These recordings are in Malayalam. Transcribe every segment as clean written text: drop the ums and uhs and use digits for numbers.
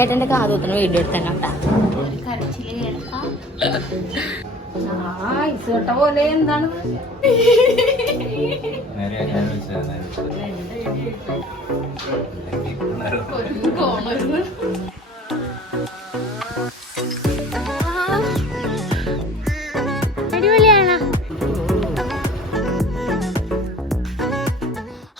ചേട്ടന്റെ കാതൂത്തിന് വീഡിയോ എടുത്തന്നെ കരച്ചില് കേൾക്കാം. ഐസോട്ട പോലെ എന്താണ്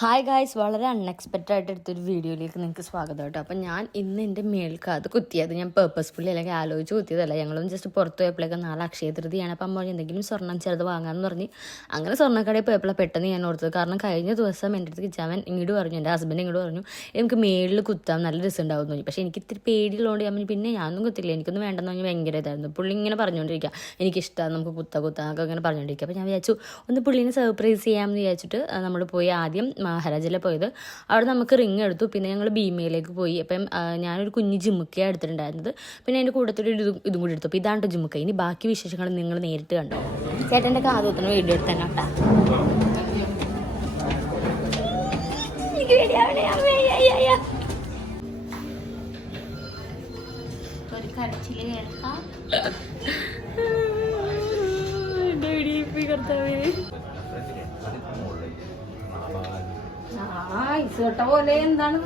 ഹായ് ഗായ്സ്, വളരെ അൺഎക്സ്പെക്റ്റഡ് ആയിട്ട് എടുത്തൊരു വീഡിയോയിലേക്ക് നിങ്ങൾക്ക് സ്വാഗതം കേട്ടോ. അപ്പം ഞാൻ ഇന്ന് എൻ്റെ മേൽക്കാത് കുത്തിയത് ഞാൻ പേർപ്പസ്ഫുള്ളി അല്ലെങ്കിൽ ആലോചിച്ച് കുത്തിയതല്ല. ഞങ്ങളും ജസ്റ്റ് പുറത്ത് പോയപ്പോഴേക്ക് നാളെ അക്ഷയ തൃതീയാണ്. അപ്പം അമ്മ എന്തെങ്കിലും സ്വർണ്ണം ചെറുത് വാങ്ങാമെന്ന് പറഞ്ഞ് അങ്ങനെ സ്വർണ്ണക്കടയിൽ പോയപ്പോഴാണ് പെട്ടെന്ന് ഞാൻ ഓർത്തത്. കാരണം കഴിഞ്ഞ ദിവസം എൻ്റെ അടുത്ത് കിച്ചാവൻ ഇങ്ങോട്ട് പറഞ്ഞു, എൻ്റെ ഹസ്ബൻഡ് ഇങ്ങോട്ട് പറഞ്ഞു എനിക്ക് മേളിൽ കുത്താൻ നല്ല രസം ഉണ്ടാവും തോന്നി. പക്ഷേ എനിക്ക് ഇത്തിരി പേടിയുള്ളതുകൊണ്ട് ഞാൻ പിന്നെ ഞാനൊന്നും കുത്തില്ല, എനിക്കൊന്നും വേണ്ടെന്ന് പറഞ്ഞാൽ ഭയങ്കര ഇതായിരുന്നു. പുള്ളി ഇങ്ങനെ പറഞ്ഞുകൊണ്ടിരിക്കുക എനിക്കിഷ്ടമാണ് നമുക്ക് കുത്താന്നൊക്കെ ഇങ്ങനെ പറഞ്ഞുകൊണ്ടിരിക്കുക. അപ്പോൾ ഞാൻ വിചാരിച്ചു ഒന്ന് പുള്ളീനെ സർപ്രൈസ് ചെയ്യാമെന്ന് വിചാരിച്ചിട്ട് നമ്മൾ പോയി. ആദ്യം മഹാരാജയിലെ പോയത്, അവിടെ നമുക്ക് റിങ് എടുത്തു. പിന്നെ ഞങ്ങൾ ഭീമയിലേക്ക് പോയി. അപ്പം ഞാനൊരു കുഞ്ഞ് ജിമുക്കയാണ് എടുത്തിട്ടുണ്ടായിരുന്നത്. പിന്നെ അതിൻ്റെ കൂട്ടത്തിൽ ഇതും കൂടി എടുത്തു. അപ്പോൾ ഇതാണ് ജിമുക്ക. ഇനി ബാക്കി വിശേഷങ്ങൾ നിങ്ങൾ നേരിട്ട് കണ്ടോ. ചേട്ടൻ്റെ കാതൂത്തിന് വീഡിയോ എടുത്തന്നെ കേട്ടോ. ഒരു കരച്ചില് കേൾക്കാം. ഐസോട്ട പോലെ എന്താണ്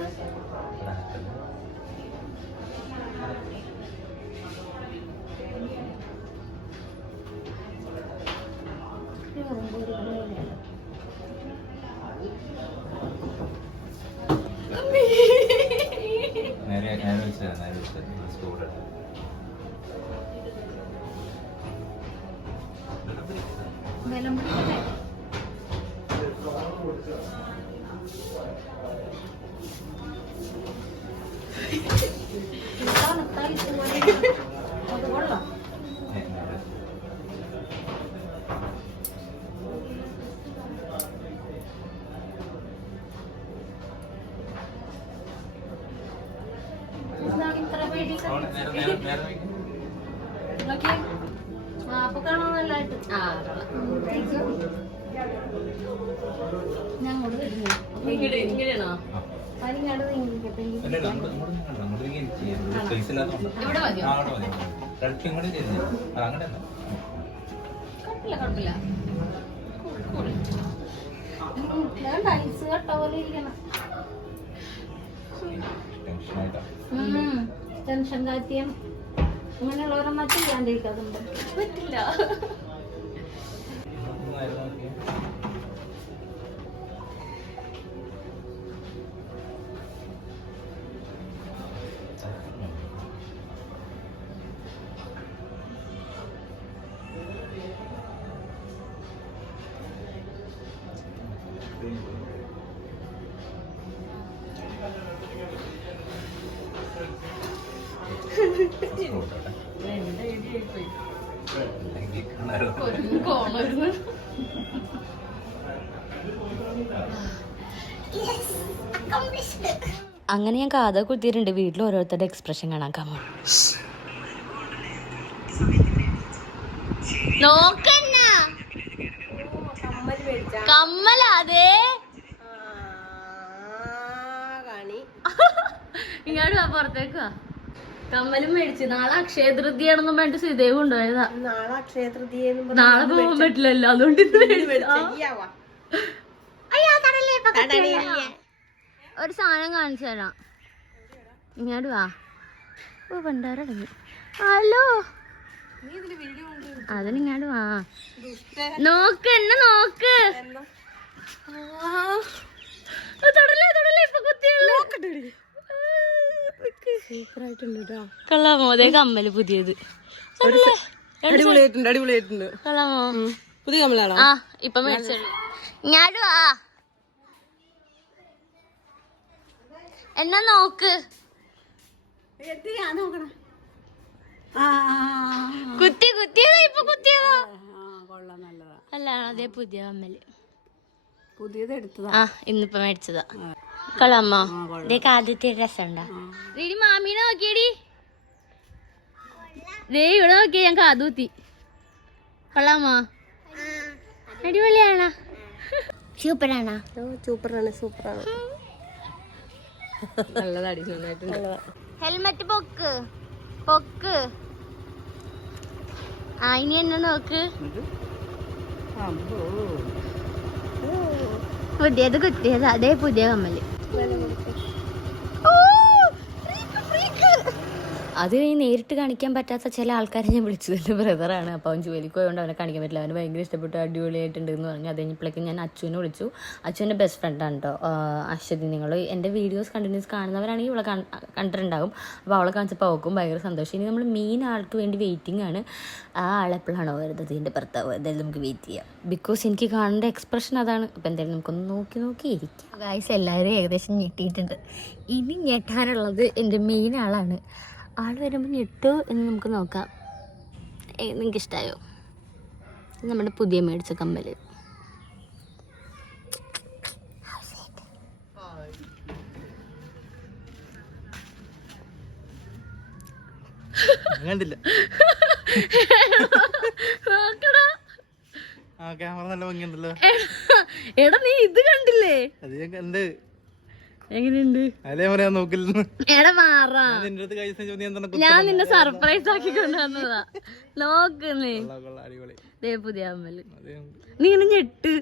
അപ്പൊ കാണാൻ നല്ലതായിട്ട് ഞങ്ങോട്ട് ഇങ്ങനെയാണോ കുഴപ്പമില്ല. ഐസ് കട്ട പോലെ ഇരിക്കണം. ടെൻഷൻ കാറ്റിയം അങ്ങനെയുള്ളവരൊന്നും ചെയ്യാണ്ടിരിക്കാതുണ്ട് പറ്റില്ല. അങ്ങനെ ഞാൻ കാത കുത്തിയിട്ടുണ്ട്. വീട്ടിൽ ഓരോരുത്തരുടെ എക്സ്പ്രഷൻ കാണാൻ കമ്മ കമ്മലാതെ ഇങ്ങോട്ട് വാ, പുറത്തേക്ക് വാ. കമ്മലും മേടിച്ച് നാളെ അക്ഷയ തൃതീയാണെന്നും വേണ്ടി ശ്രീദേവ് കൊണ്ടുപോയതാ. നാളെ പോകാൻ പറ്റില്ലല്ലോ, അതുകൊണ്ട് ഒരു സാധനം കാണിച്ചു തരാം. ഇങ്ങോട്ട് വാ. ഓ പണ്ടാരടങ്ങി. ഹലോ, അതിനിങ്ങോട്ട് വാ. നോക്ക് എന്നെ നോക്ക്. തൊടല്ലേ തൊടല്ലേ, ഇപ്പൊ കുത്തിയുള്ളൂ. കള്ളാമോ? അതേ കമ്മല് പുതിയത്. അടിപൊളിയായിട്ടുണ്ട്. കള്ളാമോ? പുതിയ കമ്മലാണോ? ആ ഇപ്പൊ മേടിച്ചോളൂ. ഇങ്ങോട്ട് വാ, എന്നാ നോക്ക്. കുത്തിയതാ ഇപ്പൊ കുത്തിയതാ. അല്ല അതേ പുതിയ കമ്മല്, പുതിയത് എടുത്തതാ. ആ ഇന്നിപ്പോ മേടിച്ചതാ. കൊള്ളാമോ? ഇതേക്ക് ആദ്യത്തെ രസമുണ്ടോ? ദീടി മാമീനെ നോക്കിയടി. ദേ ഇവിടെ നോക്കിയ ഞാൻ കാതൂത്തി. കൊള്ളാമോ? അടിപൊളിയാണോ? സൂപ്പറാണോ? സൂപ്പറാണ്. നല്ലതാടി, നന്നായിട്ടുണ്ട്. ഹെൽമെറ്റ് പൊക്ക് പൊക്ക്. ആ ഇനി എന്നെ നോക്ക്. പുതിയത് കുത്തിയത് അതേ പുതിയ കമ്മല്. അത് കഴിഞ്ഞ് നേരിട്ട് കാണിക്കാൻ പറ്റാത്ത ചില ആൾക്കാരെ ഞാൻ വിളിച്ചത് എൻ്റെ ബ്രദറാണ്. അപ്പോൾ അവൻ ജോലിക്ക് പോയതുകൊണ്ട് അവനെ കാണിക്കാൻ പറ്റില്ല. അവന് ഭയങ്കര ഇഷ്ടപ്പെട്ടു, അടിപൊളിയായിട്ടുണ്ട് എന്ന് പറഞ്ഞു. അത് കഴിഞ്ഞപ്പോഴേക്കും ഞാൻ അച്ഛനെ വിളിച്ചു. അച്ഛൻ്റെ ബെസ്റ്റ് ഫ്രണ്ടാണ് കേട്ടോ അശ്വതി. നിങ്ങൾ എൻ്റെ വീഡിയോസ് കണ്ടിന്യൂസ് കാണുന്നവരാണെങ്കിൽ ഇവളെ കണ്ടിട്ടുണ്ടാകും. അപ്പോൾ അവളെ കാണിച്ചപ്പോൾ അവൾക്കും ഭയങ്കര സന്തോഷം. ഇനി നമ്മൾ മെയിൻ ആൾക്ക് വേണ്ടി വെയിറ്റിംഗ് ആണ്. ആ ആളെപ്പോഴാണോ വരുന്നത് എൻ്റെ ഭർത്താവ്, എന്തായാലും നമുക്ക് വെയിറ്റ് ചെയ്യാം. ബിക്കോസ് എനിക്ക് കാണേണ്ട എക്സ്പ്രഷൻ അതാണ്. അപ്പോൾ എന്തായാലും നമുക്കൊന്ന് നോക്കി ഇരിക്കാം. ഗായ്സ് എല്ലാവരും ഏകദേശം ഞെട്ടിയിട്ടുണ്ട്. ഇനി ഞെട്ടാനുള്ളത് എൻ്റെ മെയിൻ ആളാണ്. ആൾ വരുമ്പോൾ ഞെട്ടോ എന്ന് നമുക്ക് നോക്കാം. നിങ്ങൾക്ക് ഇഷ്ടമായോ? നമ്മുടെ പുതിയ മേടിച്ച കമ്മൽ. കണ്ടില്ല. ക്യാമറ നല്ല ഭംഗിയുണ്ടല്ലോ. എടാ നീ ഇത് കണ്ടില്ലേ? അത് ഞാൻ കണ്ട്. എങ്ങനെയുണ്ട്? അതേ പറയാൻ നോക്കില്ല. എടാ മാറാ, നിന്റെ അടുത്ത് കഴിച്ച ഞാൻ നിന്നെ സർപ്രൈസ് ആക്കി കൊണ്ടുവന്നതാ. നോക്കുന്നേ അടിപൊളി പുതിയ കമ്മല്. നീ ഇങ്ങനെ ഞെട്ട്.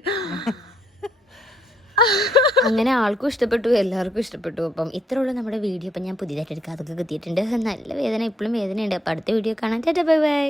അങ്ങനെ ആൾക്കും ഇഷ്ടപ്പെട്ടു, എല്ലാവർക്കും ഇഷ്ടപ്പെട്ടു. അപ്പം ഇത്രയുള്ള നമ്മുടെ വീഡിയോ. അപ്പം ഞാൻ പുതിയതായിട്ട് എടുക്കാതൊക്കെ കിട്ടിയിട്ടുണ്ട്. നല്ല വേദന, ഇപ്പോഴും വേദനയുണ്ട്. അപ്പം അടുത്ത വീഡിയോ കാണാൻ. Tata bye bye.